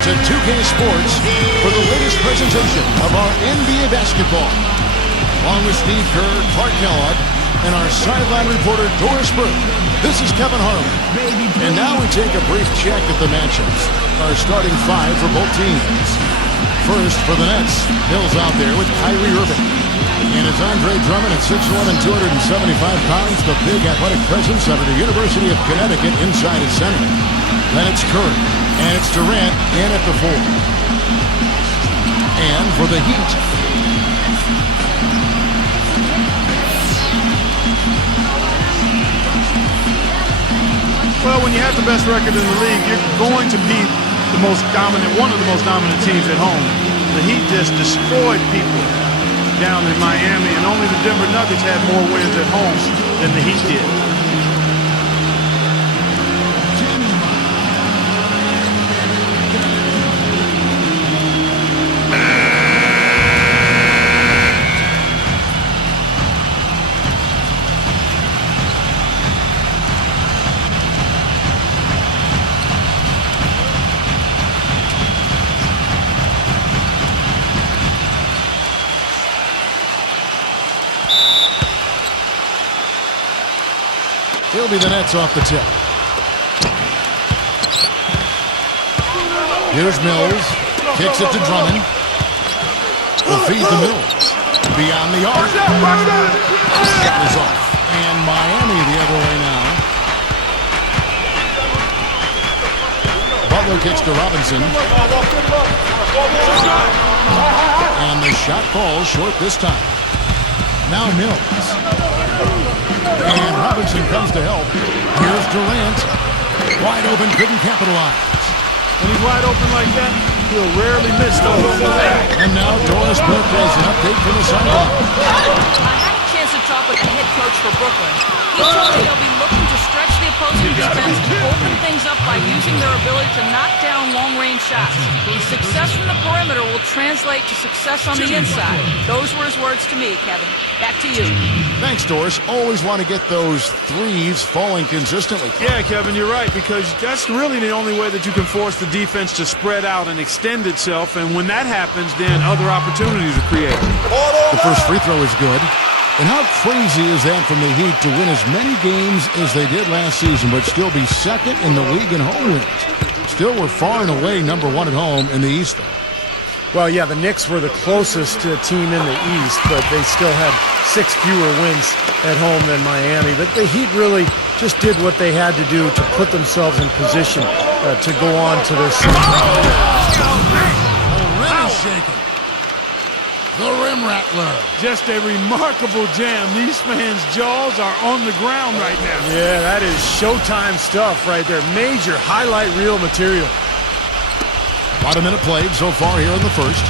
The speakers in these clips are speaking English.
to 2K Sports for the latest presentation of our NBA basketball. Along with Steve Kerr, Clark Kellogg, and our sideline reporter Doris Burke, this is Kevin Harlan. And now we take a brief check at the matchups. Our starting five for both teams. First for the Nets, Mills out there with Kyrie Irving. And it's Andre Drummond at 6'1 and 275 pounds, the big athletic presence out of the University of Connecticut inside at center. Then it's Curry, and it's Durant in at the 4. And for the Heat, well, when you have the best record in the league, you're going to be the most dominant, one of the most dominant teams at home. The Heat just destroyed people down in Miami, and only the Denver Nuggets had more wins at home than the Heat did. It'll be the Nets off the tip. Here's Mills. Kicks it to Drummond. Will feed the Mills. Beyond the arc. Shot is off. And Miami the other way now. Butler kicks to Robinson. And the shot falls short this time. Now Mills. And Robinson comes to help. Here's Durant. Wide open, couldn't capitalize. When he's wide open like that, he'll rarely miss those. And now Doris Burke has an update from the sideline. I had a chance to talk with the head coach for Brooklyn. He told me they'll be looking to stretch the opposing defense and open things up by using their ability to knock down long-range shots. Success from the perimeter will translate to success on the inside. Those were his words to me, Kevin. Back to you. Thanks, Doris. Always want to get those threes falling consistently. Yeah, Kevin, you're right, because that's really the only way that you can force the defense to spread out and extend itself, and when that happens, then other opportunities are created. The first free throw is good. And how crazy is that from the Heat to win as many games as they did last season, but still be second in the league in home wins? Still, we're far and away number one at home in the East, though. Well, yeah, the Knicks were the closest team in the East, but they still had 6 fewer wins at home than Miami. But the Heat really just did what they had to do to put themselves in position to go on to their season. The rim is shaking. The rim rattler. Just a remarkable jam. These fans' jaws are on the ground right now. Yeah, that is Showtime stuff right there. Major highlight reel material. About a minute played so far here in the first.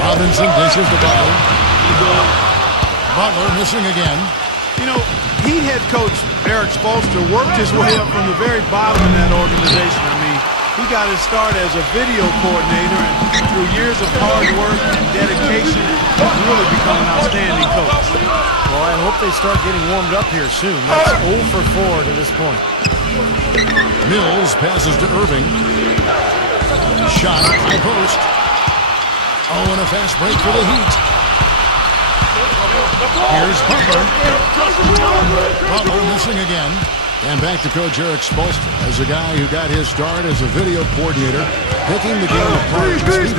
Robinson dishes to Butler. Butler missing again. You know, Heat head coach Eric Spoelstra worked his way up from the very bottom of that organization. I mean, he got his start as a video coordinator, and through years of hard work and dedication, has really become an outstanding coach. Well, I hope they start getting warmed up here soon. That's 0 for 4 to this point. Mills passes to Irving. Shot high post. Oh, and a fast break for the Heat. Here's Butler. Butler missing again. And back to Coach Eric Spoelstra as a guy who got his start as a video coordinator, picking the game apart. He's very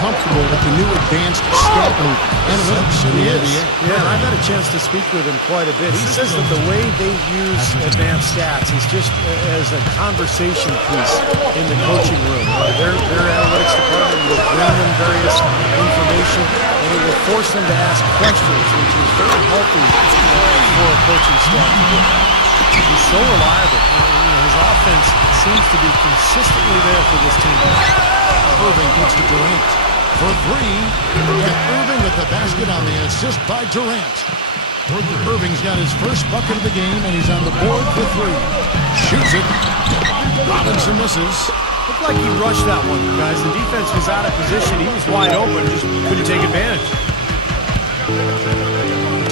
comfortable with the new advanced stat move analytics in the NBA. Yeah, and I've had a chance to speak with him quite a bit. He says that the way they use advanced stats is just as a conversation piece in the coaching room. Their analytics department will bring them various information, and it will force them to ask questions, which is very healthy for a coaching staff to do. He's so reliable. His offense seems to be consistently there for this team. Irving gets to Durant for 3. And Irving with the basket on the assist by Durant. Irving's got his first bucket of the game, and he's on the board for 3. Shoots it. Robinson misses. Looked like he rushed that one, guys. The defense was out of position. He was wide open, just couldn't take advantage.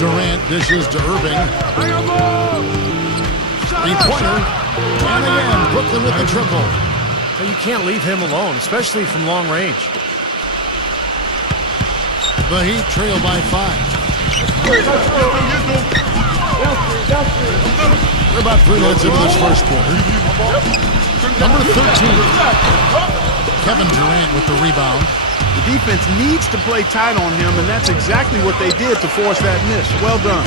Durant dishes to Irving. Three-pointer. And again, Brooklyn with the triple. Well, you can't leave him alone, especially from long range. The Heat trail by 5. We're about 3 minutes into this first quarter. Number 13. Kevin Durant with the rebound. The defense needs to play tight on him, and that's exactly what they did to force that miss. Well done.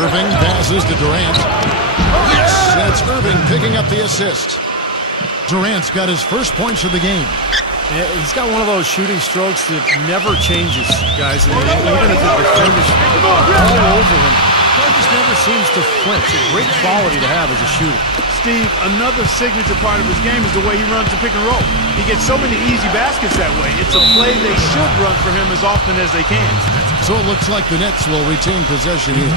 Irving passes to Durant. Yes, that's Irving picking up the assist. Durant's got his first points of the game. Yeah, he's got one of those shooting strokes that never changes, guys. I mean, even if the defender's all over him, he just never seems to flinch. A great quality to have as a shooter. Steve, another signature part of his game is the way he runs the pick and roll. He gets so many easy baskets that way. It's a play they should run for him as often as they can. So it looks like the Nets will retain possession here.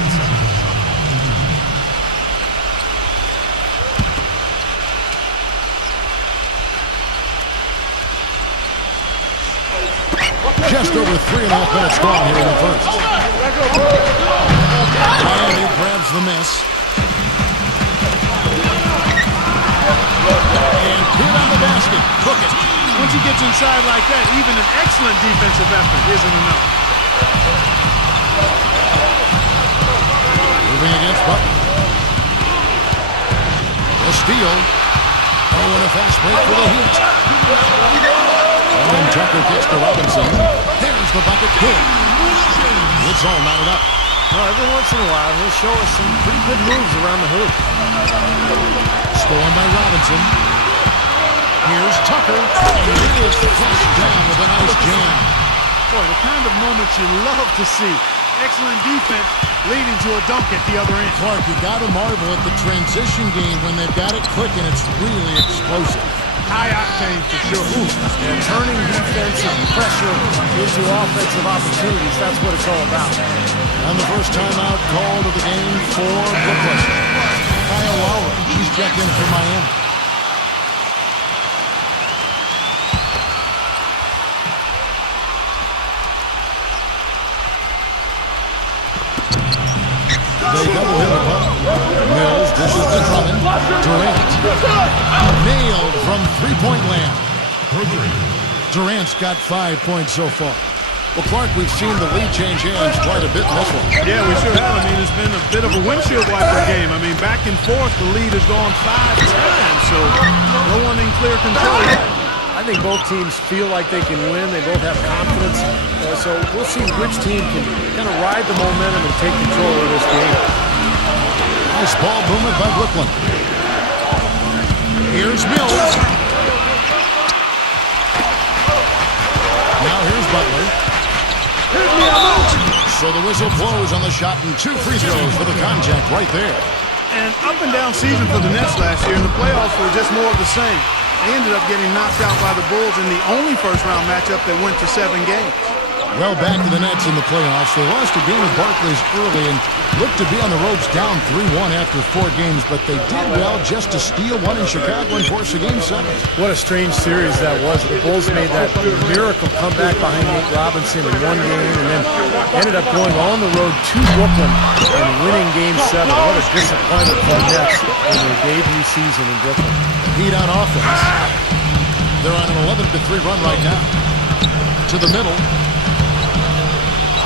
Just over 3.5 minutes gone here in the first. And he grabs the miss. And pin on the basket. Cook it. Once he gets inside like that, even an excellent defensive effort isn't enough. Moving against Butler. A steal. Oh, and a fast break for the Heat. And then Tucker kicks to Robinson. There's the bucket. Good. It's all knotted up. Well, every once in a while, he'll show us some pretty good moves around the hoop. Stolen by Robinson. Here's Tucker. And it is flushed down with a nice jam. Boy, the kind of moments you love to see. Excellent defense leading to a dunk at the other end. Clark, you got to marvel at the transition game when they've got it quick and it's really explosive. High octane for sure. And turning defensive pressure into offensive opportunities, that's what it's all about. And the first timeout called of the game for Brooklyn. Kyle Lowry, he's checked in for Miami. They double him above. Mills dishes to Drummond. Durant. Nailed from three-point land. Durant's got 5 points so far. Well, Clark, we've seen the lead change hands quite a bit in this one. Yeah, we sure have. I mean, it's been a bit of a windshield wiper game. I mean, back and forth, the lead has gone 5 times, so no one in clear control yet. I think both teams feel like they can win. They both have confidence. So we'll see which team can kind of ride the momentum and take control of this game. Nice ball movement by Brooklyn. Here's Mills. Now here's Butler. So the whistle blows on the shot and 2 free throws for the contact right there. And up and down season for the Nets last year, and the playoffs were just more of the same. They ended up getting knocked out by the Bulls in the only first-round matchup that went to 7 games. Well, back to the Nets in the playoffs. They lost a game with Barclays early and looked to be on the ropes down 3-1 after 4 games, but they did well just to steal one in Chicago and force a Game 7. What a strange series that was. The Bulls made that miracle comeback behind Nate Robinson in 1 game and then ended up going on the road to Brooklyn and winning Game 7. What a disappointment for the Nets in their debut season in Brooklyn. Heat on offense. They're on an 11-3 run right now. To the middle.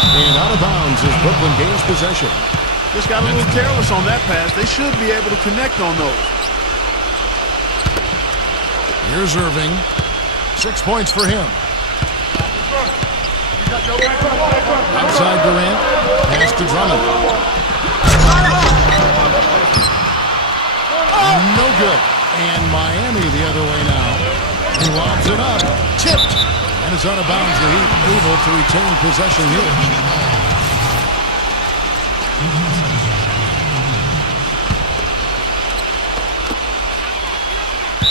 And out of bounds as Brooklyn gains possession. Just got a little careless on that pass. They should be able to connect on those. Here's Irving. 6 points for him. Outside Durant. Pass to Drummond. No good. And Miami the other way now. He lobs it up. Tipped. And it's out of bounds. The Heat able to retain possession here.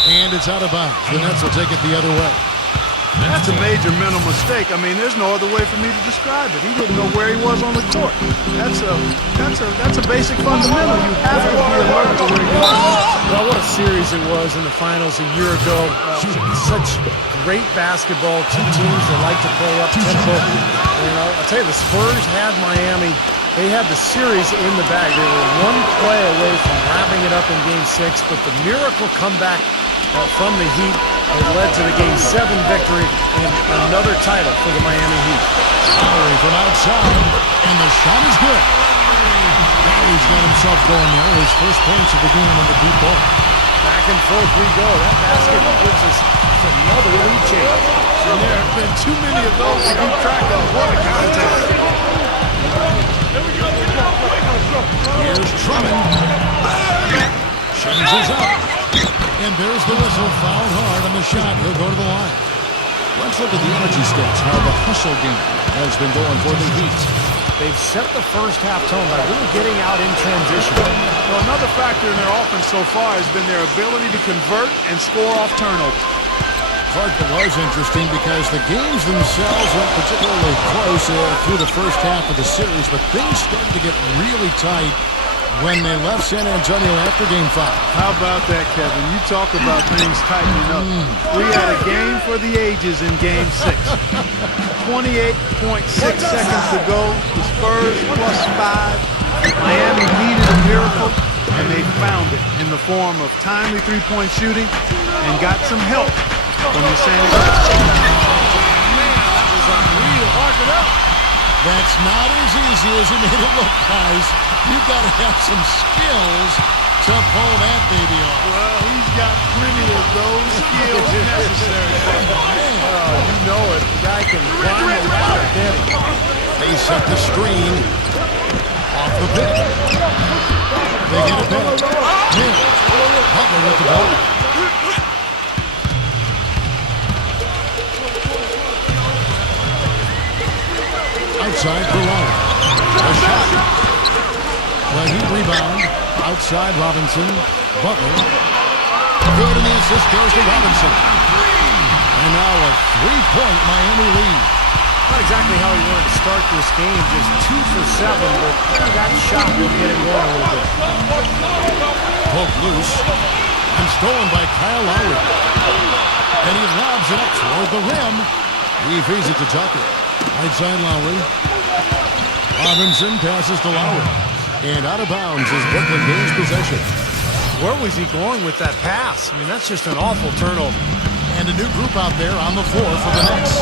And it's out of bounds. The Nets will take it the other way. That's a major mental mistake. I mean, there's no other way for me to describe it. He didn't know where he was on the court. That's a basic fundamental. You have to be alert to where you're going. Well, what a series it was in the finals a year ago. Such great basketball. 2 teams that like to play up tempo. You know, I'll tell you, the Spurs had Miami They had the series in the bag. They were one play away from wrapping it up in Game 6, but the miracle comeback from the Heat led to the Game 7 victory and another title for the Miami Heat. Lowry from outside, and the shot is good. Lowry's got himself going there. His first points of the game on the deep ball. Back and forth we go. That basket gives us another lead change. And there have been too many of those to keep track of. What a contest. Here's Drummond. Changes up. And there's the whistle. Fouled hard on the shot. He'll go to the line. Let's look at the energy stats, how the hustle game has been going for the Heat. They've set the first half tone by really getting out in transition. Well, another factor in their offense so far has been their ability to convert and score off turnovers. Part that was interesting because the games themselves weren't particularly close through the first half of the series, but things started to get really tight when they left San Antonio after Game 5. How about that, Kevin? You talk about things tightening up. We had a game for the ages in Game 6. 28.6 seconds to go. The Spurs +5. Miami needed a miracle, and they found it in the form of timely three-point shooting and got some help from the San Antonio. Man, that was unreal. Mark it up. That's not as easy as it made it look, guys. You've got to have some skills to pull that baby off. Well, he's got plenty of those skills necessary. You know it. The guy can climb a ladder, can't he? They set the screen off the pick. They get it back. Hill. Butler with the ball. Outside for Lowry. A shot. The Heat rebound. Outside Robinson. Butler. Good, and the assist goes to Robinson. And now a three-point Miami lead. Not exactly how he wanted to start this game, just 2 for 7, but that shot will get him going a little bit. Poked loose. And stolen by Kyle Lowry. And he lobs it up toward the rim. He feeds it to Tucker. Right side Lowry. Robinson passes to Lowry. And out of bounds as Brooklyn gains possession. Where was he going with that pass? I mean, that's just an awful turnover. And a new group out there on the floor for the Knicks.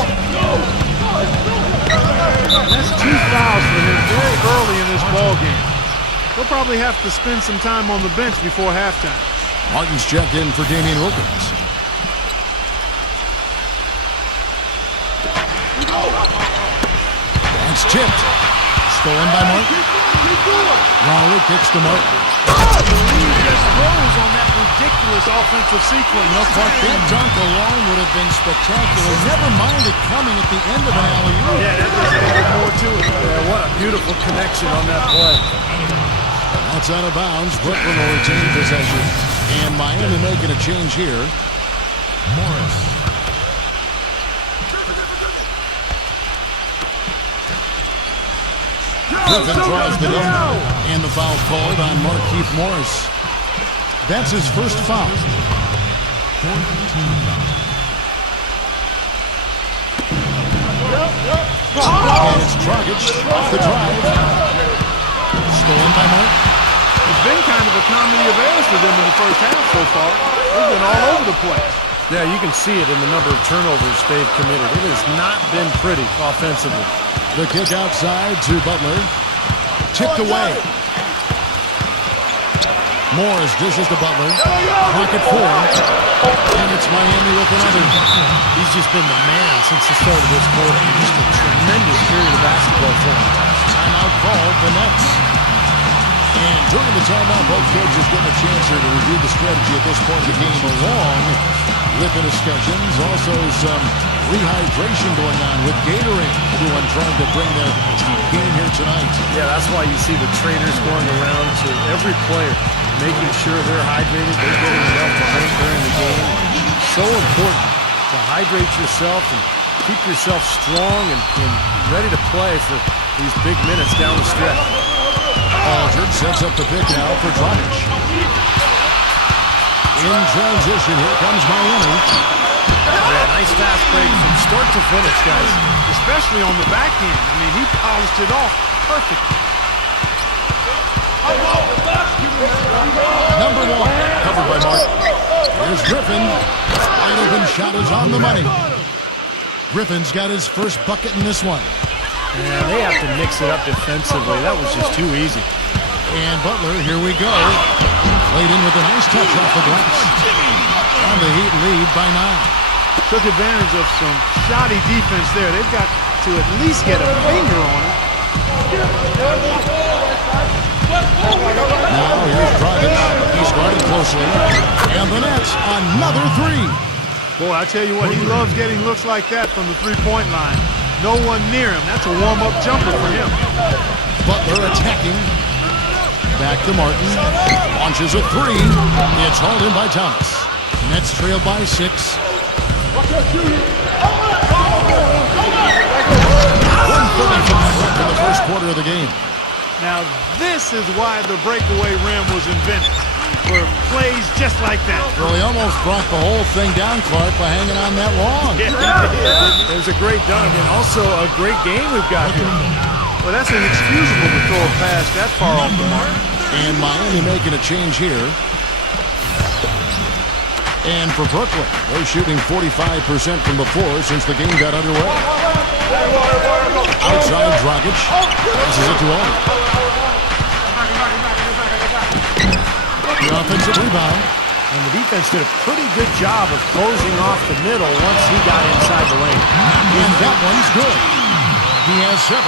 That's 2 fouls for him very early in this ball game. He'll probably have to spend some time on the bench before halftime. Martin's checked in for Damian Wilkins. That's tipped. Stolen by Martin. Lowry kicks to Martin. The lead just rose on that ridiculous offensive sequence. No, Clark, that dunk alone would have been spectacular. Never mind it coming at the end of an alley-oop. Yeah, that just added more to it. Yeah, what a beautiful connection on that play. That's out of bounds. Brooklyn will retain possession. And Miami making a change here. Morris. Griffin draws the double. And the foul called on Markieff Morris. That's his first foul. And it's Dragic off the drive. Stolen by Martin. It's been kind of a comedy of errors for them in the first half so far. They've been all over the place. Yeah, you can see it in the number of turnovers they've committed. It has not been pretty offensively. The kick outside to Butler. Tipped away. Morris dishes to Butler. Pocket 4. And it's Miami with another. He's just been the man since the start of this quarter. Just a tremendous period of basketball for him. Timeout called the Nets. And during the timeout, both coaches getting a chance here to review the strategy at this point of the game, along with the discussions. Also some rehydration going on with Gatorade. Everyone trying to bring their game here tonight. Yeah, that's why you see the trainers going around to every player, making sure they're hydrated, they're getting enough to drink during the game. So important to hydrate yourself and keep yourself strong and ready to play for these big minutes down the stretch. Aldridge sets up the pick now for Dragic. In transition, here comes Miami. Yeah, nice fast break from start to finish, guys. Especially on the back end. I mean, he polished it off perfectly. Number 1, covered by Martin. Here's Griffin. Wide open shot is on the money. Griffin's got his first bucket in this one. Yeah, they have to mix it up defensively. That was just too easy. And Butler, here we go. Played in with a nice touch off the glass. And the Heat lead by 9. Took advantage of some shoddy defense there. They've got to at least get a finger on it. Now here's Dragic. He's guarded closely. And the Nets, another 3. Boy, I tell you what, he loves getting looks like that from the three-point line. No one near him. That's a warm-up jumper for him. Butler attacking. Back to Martin. Launches a 3. It's hauled in by Thomas. Nets trailed by 6. 1:35 left in the first quarter of the game. Now, this is why the breakaway rim was invented, for plays just like that. Well, he almost brought the whole thing down, Clark, by hanging on that long. There's a great dunk and also a great game we've got here. Well, that's inexcusable to throw a pass that far off the mark. And Miami making a change here. And for Brooklyn, they're shooting 45% from the floor since the game got underway. Outside, Dragic passes it to Alden. The offensive rebound. And the defense did a pretty good job of closing off the middle once he got inside the lane. And that one's good. He has 7.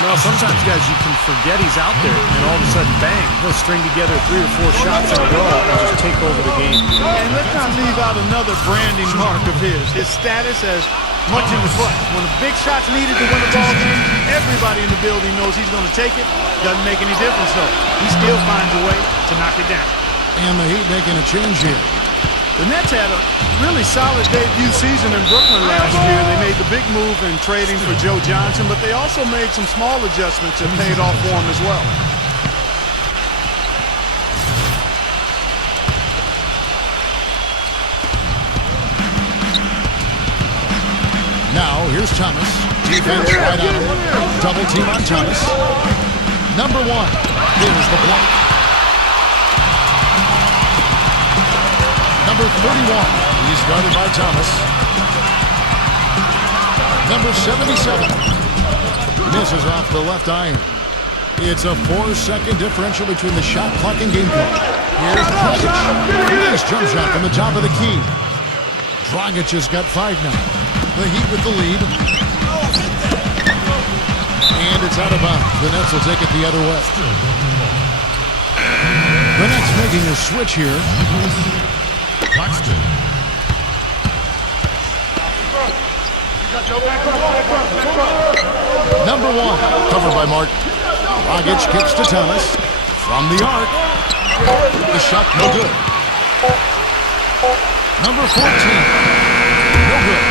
Well, sometimes, guys, you can forget he's out there, and all of a sudden, bang, he'll string together 3 or 4 shots in a row and just take over the game. And let's not leave out another branding mark of his status as much in the clutch. When a big shot's needed to win a ball game, everybody in the building knows he's going to take it. Doesn't make any difference, though. He still finds a way to knock it down. And the Heat making a change here. The Nets had a really solid debut season in Brooklyn last year. They made the big move in trading for Joe Johnson, but they also made some small adjustments that paid off for them as well. Now, here's Thomas. Defense right on him. Double team on Thomas. Number 1. Here's the block. Number 31. He's guarded by Thomas. Number 77. Misses off the left iron. It's a 4-second differential between the shot clock and game clock. Here's Dragic. Nice jump shot from the top of the key. Dragic has got 5 now. The Heat with the lead. And it's out of bounds. The Nets will take it the other way. The Nets making a switch here. Claxton. Number 1, covered by Martin. Dragic kicks to Thomas. From the arc. The shot no good. Number 14. No good.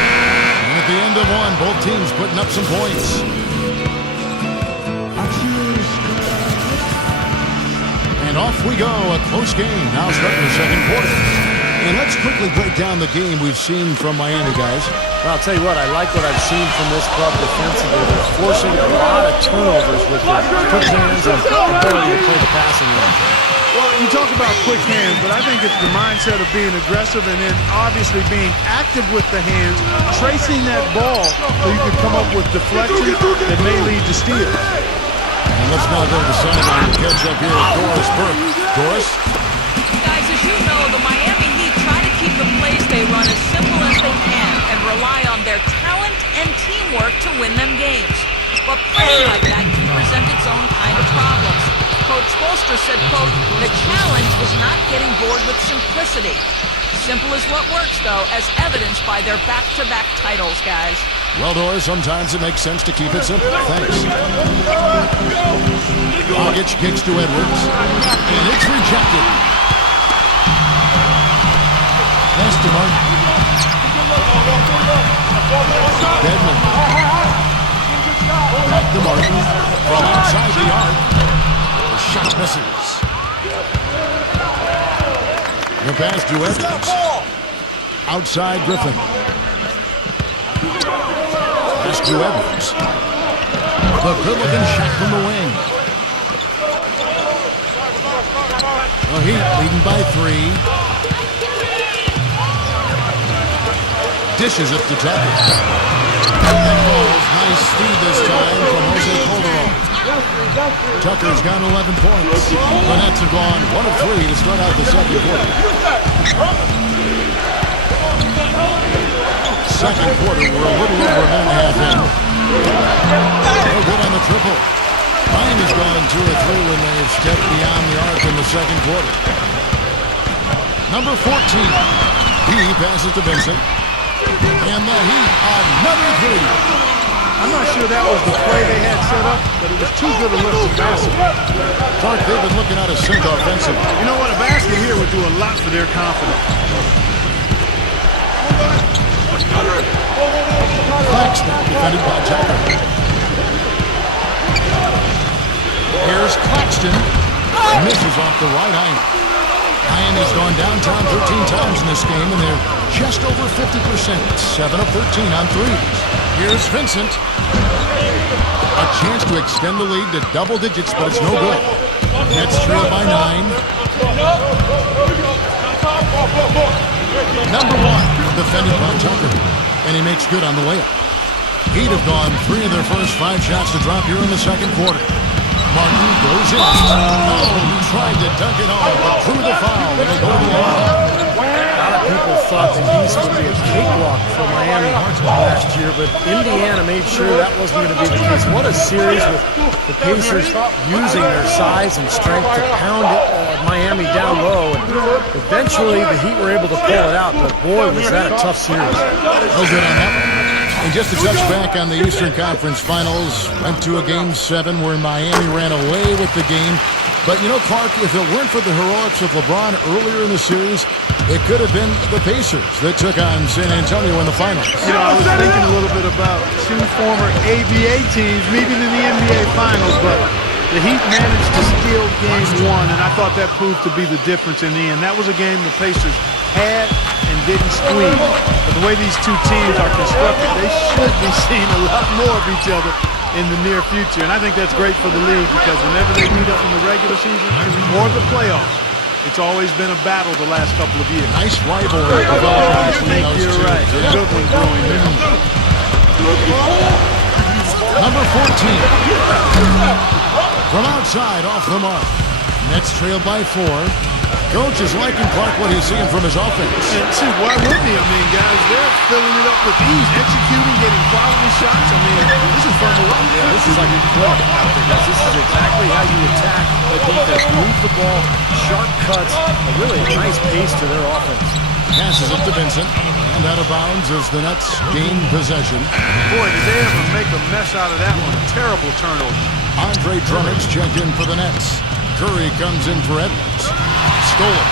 And at the end of 1, both teams putting up some points. And off we go. A close game. Now starting the second quarter. And let's quickly break down the game we've seen from Miami, guys. Well, I'll tell you what, I like what I've seen from this club defensively. They're forcing a lot of turnovers with their quick hands and ability to play the passing game. Well, you talk about quick hands, but I think it's the mindset of being aggressive and then obviously being active with the hands, tracing that ball so you can come up with deflections that may lead to steals. And let's now go to the sideline and catch up here with Doris Burke. Doris? Guys, as you know, the Miami Heat try to keep the plays they run as simple as they can and rely on their talent and teamwork to win them games. But playing like that can present its own kind of problems. Coach Spoelstra said, quote, "The challenge is not getting bored with simplicity. Simple is what works, though, as evidenced by their back-to-back titles, guys." Well, Doris, sometimes it makes sense to keep it simple. Thanks. Dragic kicks to Edwards, and it's rejected. Pass to Martin. Dedmon. Back to Martin. From outside the arc. The shot misses. The pass to Edwards. Outside Griffin. Pass to Edwards. The good-looking shot from the wing. The Heat leading by 3. Dishes it to Tucker. That falls. Nice speed this time from Jose Calderon. Tucker's got 11 points. The Nets have gone 1 of 3 to start out the second quarter. Second quarter, we're a little over a minute and a half in. No good on the triple. Miami's gone 2 of 3 when they've stepped beyond the arc in the second quarter. Number 14. He passes to Vincent. And the Heat, another 3. I'm not sure that was the play they had set up, but it was too good a look to pass it. Clark, they've been looking out of sync offensively. You know what? A basket here would do a lot for their confidence. Claxton defended by Tucker. Here's Claxton. Misses off the right iron. Miami's gone downtown 13 times in this game, and they're just over 50%. 7 of 13 on threes. Here's Vincent. A chance to extend the lead to double digits, but it's no good. Nets trail by 9. Number 1, defended by Tucker. And he makes good on the layup. Heat have gone 3 of their first 5 shots to drop here in the second quarter. Martin goes in. Oh, tried to dunk it off, but drew the foul. It'll go to the line. A lot of people thought the East would be a cakewalk for Miami last year, but Indiana made sure that wasn't going to be the case. What a series with the Pacers using their size and strength to pound Miami down low. And eventually, the Heat were able to pull it out, but boy, was that a tough series. No good on that one. And just to touch back on the Eastern Conference Finals, went to a Game 7 where Miami ran away with the game. But, you know, Clark, if it weren't for the heroics of LeBron earlier in the series, it could have been the Pacers that took on San Antonio in the finals. You know, I was thinking a little bit about 2 former ABA teams meeting in the NBA Finals, but the Heat managed to steal Game 1, and I thought that proved to be the difference in the end. That was a game the Pacers had and didn't squeeze. But the way these two teams are constructed, they should be seeing a lot more of each other in the near future. And I think that's great for the league because whenever they meet up in the regular season or the playoffs, it's always been a battle the last couple of years. Nice rivalry. I think you're right. A good one brewing there. Number 14. From outside, off the mark. Nets trailed by 4. Coach is liking Clark what he's seeing from his offense. And see, why wouldn't he? I mean, guys, they're filling it up with ease, executing, getting quality shots. I mean, this is fun to watch. Yeah, this is like a club out there, guys. This is exactly how you attack a defense. Move the ball, sharp cuts, really a nice pace to their offense. Passes it to Vincent. And out of bounds as the Nets gain possession. Boy, did they ever make a mess out of that one. A terrible turnover. Andre Drummond's checked in for the Nets. Curry comes in for Edwards. Stolen.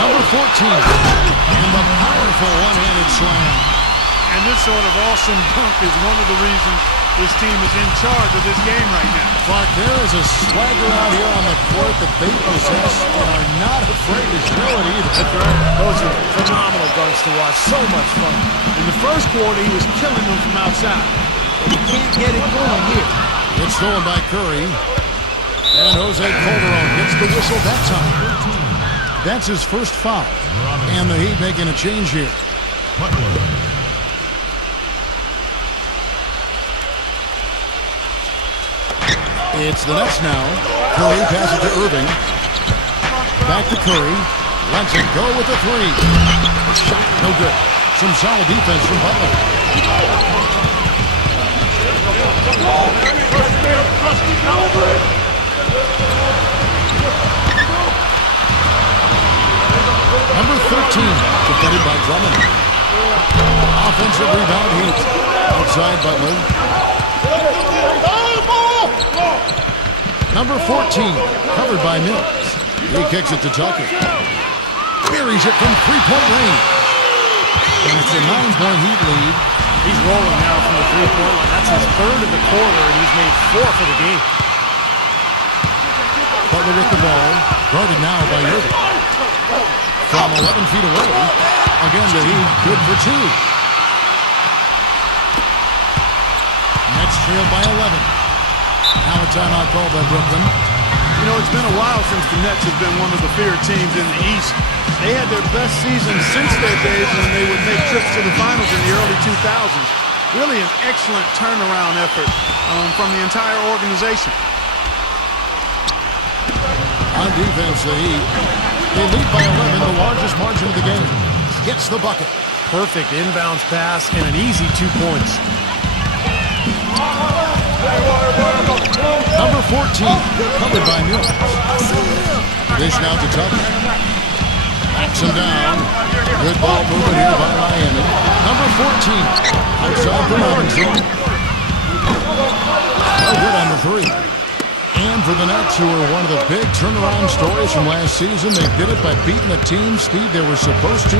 Number 14. And the powerful one-handed slam. And this sort of awesome dunk is one of the reasons this team is in charge of this game right now. Clark, there is a swagger out here on the court that they possess and are not afraid to show it either. That's right. Those are phenomenal dunks to watch. So much fun. In the first quarter, he was killing them from outside. But he can't get it going here. It's stolen by Curry. And Jose Calderon gets the whistle that time. That's his first foul. And the Heat making a change here. It's the Nets now. Curry passes to Irving. Back to Curry. Lets it go with the 3. Shot no good. Some solid defense from Butler. Number 13, defended by Drummond. Offensive rebound Heat. Outside Butler. Number 14, covered by Mills. He kicks it to Tucker. Buries it from three-point range. And it's a 9-point Heat lead. He's rolling now from the three-point line. That's his 3rd of the quarter, and he's made 4 for the game. Butler with the ball. Guarded now by Irving. From 11 feet away. Again, the Heat good for 2. Nets trail by 11. Now a timeout called by Brooklyn. You know, it's been a while since the Nets have been one of the feared teams in the East. They had their best season since their days when they would make trips to the finals in the early 2000s. Really an excellent turnaround effort from the entire organization. On defense, the Heat, they lead by 11, the largest margin of the game. Gets the bucket. Perfect inbounds pass and an easy 2 points. Number 14, covered by Mills. Dish now to Tucker. Backs him down. Good ball movement here by Miami. Number 14, outside the Robinson. No good on the three. And for the Nets, who were one of the big turnaround stories from last season, they did it by beating a team, Steve, they were supposed to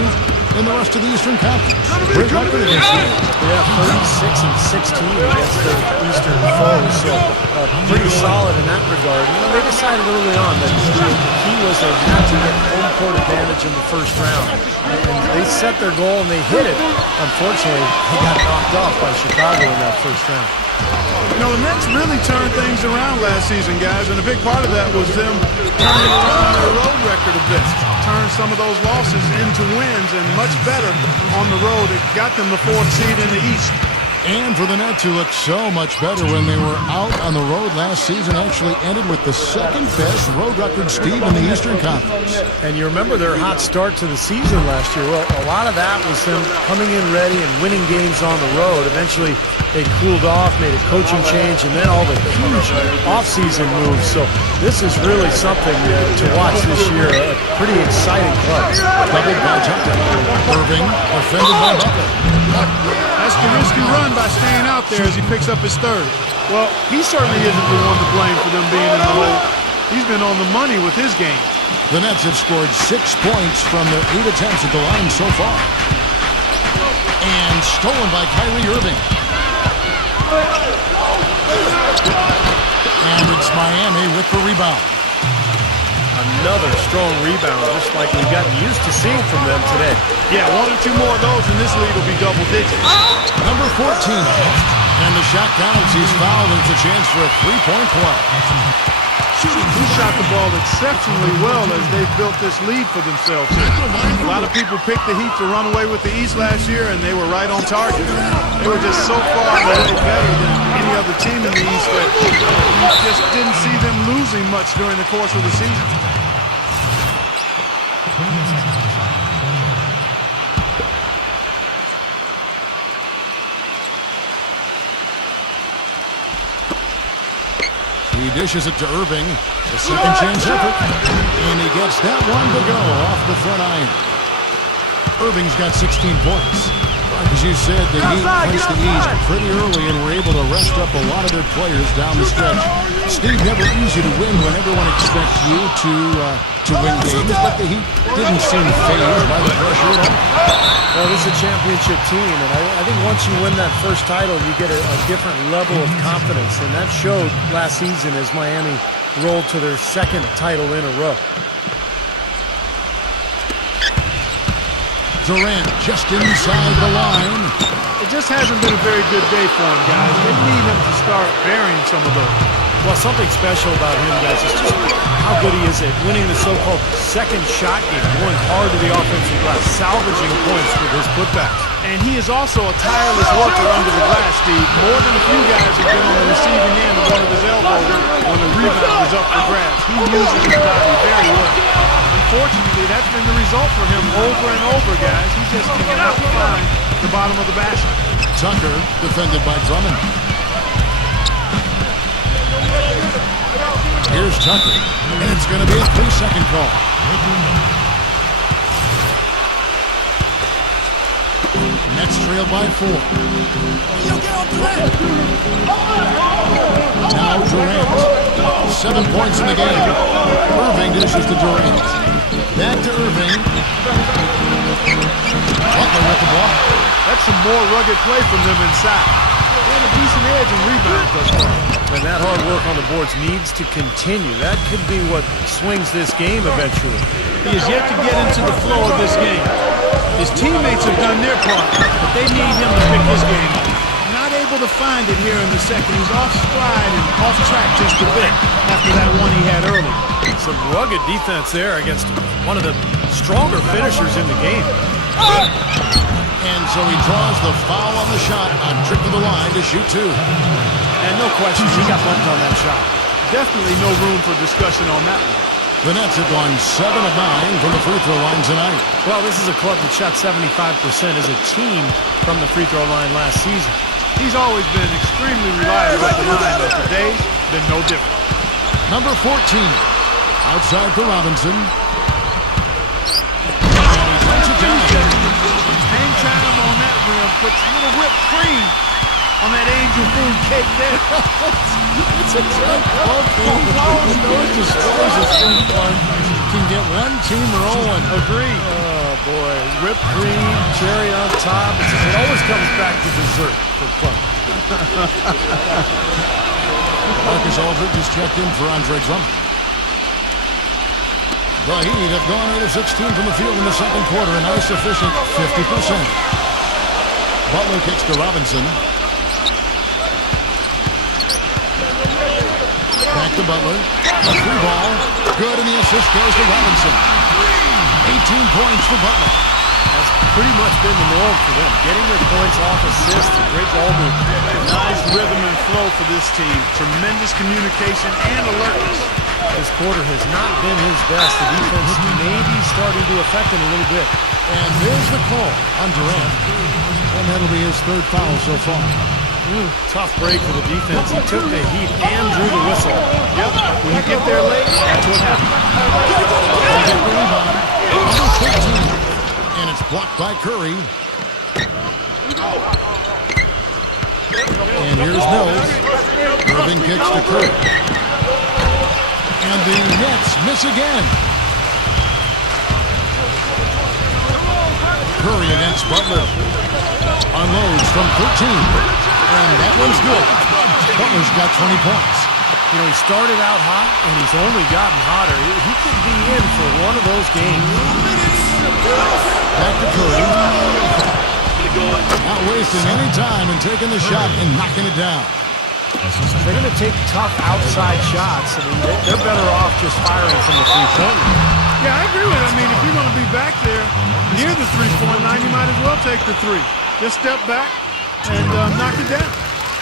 in the rest of the Eastern Conference. Great record against them. Yeah, 36-16 against their Eastern foes, so pretty solid in that regard. You know, they decided early on that the key was they had to get home court advantage in the first round. And they set their goal and they hit it. Unfortunately, they got knocked off by Chicago in that first round. You know, the Nets really turned things around last season, guys, and a big part of that was them turning around their road record a bit. Turned some of those losses into wins, and much better on the road. It got them the 4th seed in the East. And for the Nets, who looked so much better when they were out on the road last season, actually ended with the second best road record, Steve, in the Eastern Conference. And you remember their hot start to the season last year. Well, a lot of that was them coming in ready and winning games on the road. Eventually, they cooled off, made a coaching change, and then all the huge offseason moves. So this is really something to watch this year. A pretty exciting club. Doubled by Tucker. Irving, defended by Butler. That's the risky run by staying out there as he picks up his third. Well, he certainly isn't the one to blame for them being in the hole. He's been on the money with his game. The Nets have scored 6 points from their 8 attempts at the line so far. And stolen by Kyrie Irving. And it's Miami with the rebound. Another strong rebound, just like we've gotten used to seeing from them today. Yeah, 1 or 2 more of those and this lead will be double digits. Number 14. And the shot counts. He's fouled, and it's a chance for a 3-point play. He shot the ball exceptionally well as they've built this lead for themselves here. A lot of people picked the Heat to run away with the East last year, and they were right on target. They were just so far away better than any other team in the East that you just didn't see them losing much during the course of the season. He dishes it to Irving. A second chance effort. And he gets that one to go off the front iron. Irving's got 16 points. Like as you said, the Heat placed the East pretty early and were able to rest up a lot of their players down the stretch. Steve, never easy to win when everyone expects you to win games, but the Heat didn't seem fazed by the pressure at all. Well, this is a championship team, and I think once you win that first title, you get a different level of confidence, and that showed last season as Miami rolled to their 2nd title in a row. Durant just inside the line. It just hasn't been a very good day for him, guys. They need him to start burying some of those. Well, something special about him, guys, is just how good he is at winning the so-called second shot game, going hard to the offensive glass, salvaging points with his putbacks. And he is also a tireless worker under the glass, Steve. More than a few guys have been on the receiving end of one of his elbows when the rebound is up for grabs. He uses his body very well. Unfortunately, that's been the result for him over and over, guys. He just cannot find the bottom of the basket. Tucker defended by Drummond. Here's Tucker, and it's going to be a 3-second call. Nets trail by 4. Now Durant. 7 points in the game. Irving dishes to Durant. Back to Irving. Butler with the ball. That's some more rugged play from them inside. They have a decent edge and rebound thus far. And that hard work on the boards needs to continue. That could be what swings this game eventually. He is yet to get into the flow of this game. His teammates have done their part, but they need him to pick his game up. Not able able to find it here in the second. He's off stride and off track just a bit after that one he had early. Some rugged defense there against one of the stronger finishers in the game. And so he draws the foul on the shot on trip to the line to shoot two. And no question, he got bumped on that shot. Definitely no room for discussion on that one. The Nets have gone 7 of 9 from the free throw line tonight. Well, this is a club that shot 75% as a team from the free throw line last season. He's always been extremely reliable at the line, but today's been no different. Number 14, outside for Robinson. And he puts it down. Hang time on that rim, puts a little whipped cream on that angel food cake there. It's a drunk ball game. It destroys a straight one. Can get one team rolling. Agreed. Oh, boy. Whipped cream, cherry on top. It always comes back to dessert for fun. Marcus Aldridge just checked in for Andre Drummond. The Heat have gone 8 of 16 from the field in the second quarter, a nice efficient 50%. Butler kicks to Robinson. Back to Butler. A free ball. Good, and the assist goes to Robinson. 18 points for Butler. That's pretty much been the norm for them. Getting their points off assists and great ball movement. Nice rhythm and flow for this team. Tremendous communication and alertness. This quarter has not been his best. The defense may be starting to affect him a little bit. And there's the call on Durant. And that'll be his third foul so far. Tough break for the defense. He took the heat and drew the whistle. Yep, when you get there late, that's what happens. Number 15. And it's blocked by Curry. And here's Mills. Irving kicks to Curry. And the Nets miss again. Curry against Butler. Unloads from 13. And that one's good. Butler's got 20 points. You know, he started out hot, and he's only gotten hotter. He could be in for one of those games. Back to Curry. Not wasting any time and taking the shot and knocking it down. They're going to take tough outside shots. I mean, they're better off just firing from the three-point line. Yeah, I agree with it. I mean, if you're going to be back there near the three-point line, you might as well take the three. Just step back and knock it down.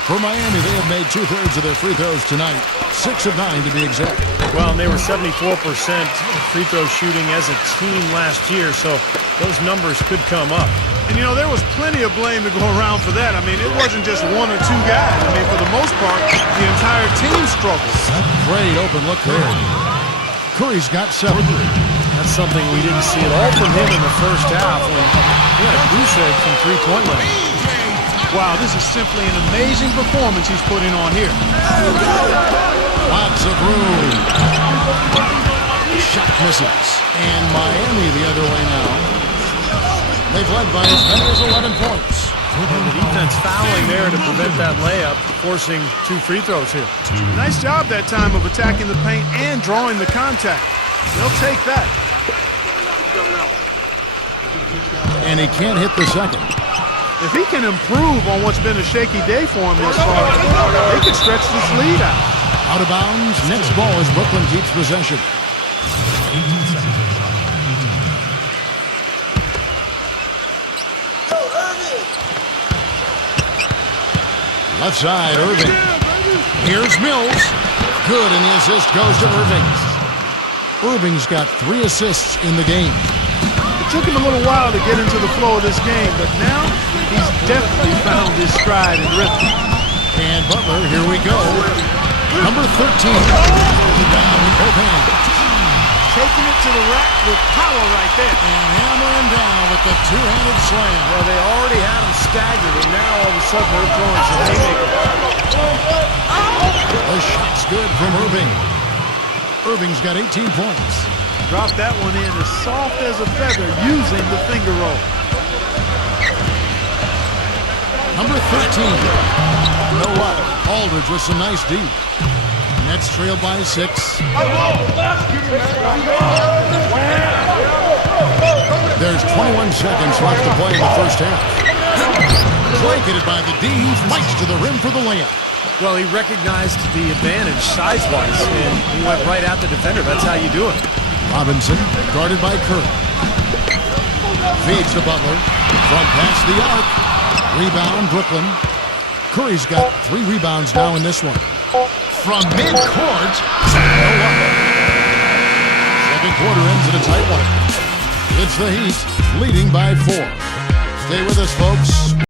For Miami, they have made 2/3 of their free throws tonight. 6 of 9 to be exact. Well, and they were 74% free throw shooting as a team last year, so those numbers could come up. And, you know, there was plenty of blame to go around for that. I mean, it wasn't just one or two guys. I mean, for the most part, the entire team struggled. Great open look there. Curry's got 7. That's something we didn't see at all from him in the first half when he had a goose egg from three-point line. Wow, this is simply an amazing performance he's putting on here. Lots of room. Shot misses. And Miami the other way now. They've led by as many as 11 points. And the defense fouling there to prevent that layup, forcing 2 free throws here. Nice job that time of attacking the paint and drawing the contact. They'll take that. And he can't hit the second. If he can improve on what's been a shaky day for him thus far, they could stretch this lead out. Out of bounds. Next ball as Brooklyn keeps possession. 18 seconds. Left side, Irving. Here's Mills. Good, and the assist goes to Irving. Irving's got 3 assists in the game. It took him a little while to get into the flow of this game, but now he's definitely found his stride and rhythm. And Butler, here we go. Number 13. Down with both hands. Taking it to the rack with power right there. And hammering down with the two-handed slam. Well, they already had him staggered, and now all of a sudden they're throwing some haymakers. The shot's good from Irving. Irving's got 18 points. Dropped that one in as soft as a feather using the finger roll. Number 13. You know what? Aldridge with some nice D. Nets trail by 6. There's 21 seconds left to play in the first half. Blanketed by the D, fights to the rim for the layup. Well, he recognized the advantage size-wise, and he went right at the defender. That's how you do it. Robinson, guarded by Curry. Feeds to Butler. From past the arc. Rebound, Brooklyn. Curry's got 3 rebounds now in this one. From midcourt. Second quarter ends in a tight one. It's the Heat, leading by 4. Stay with us, folks.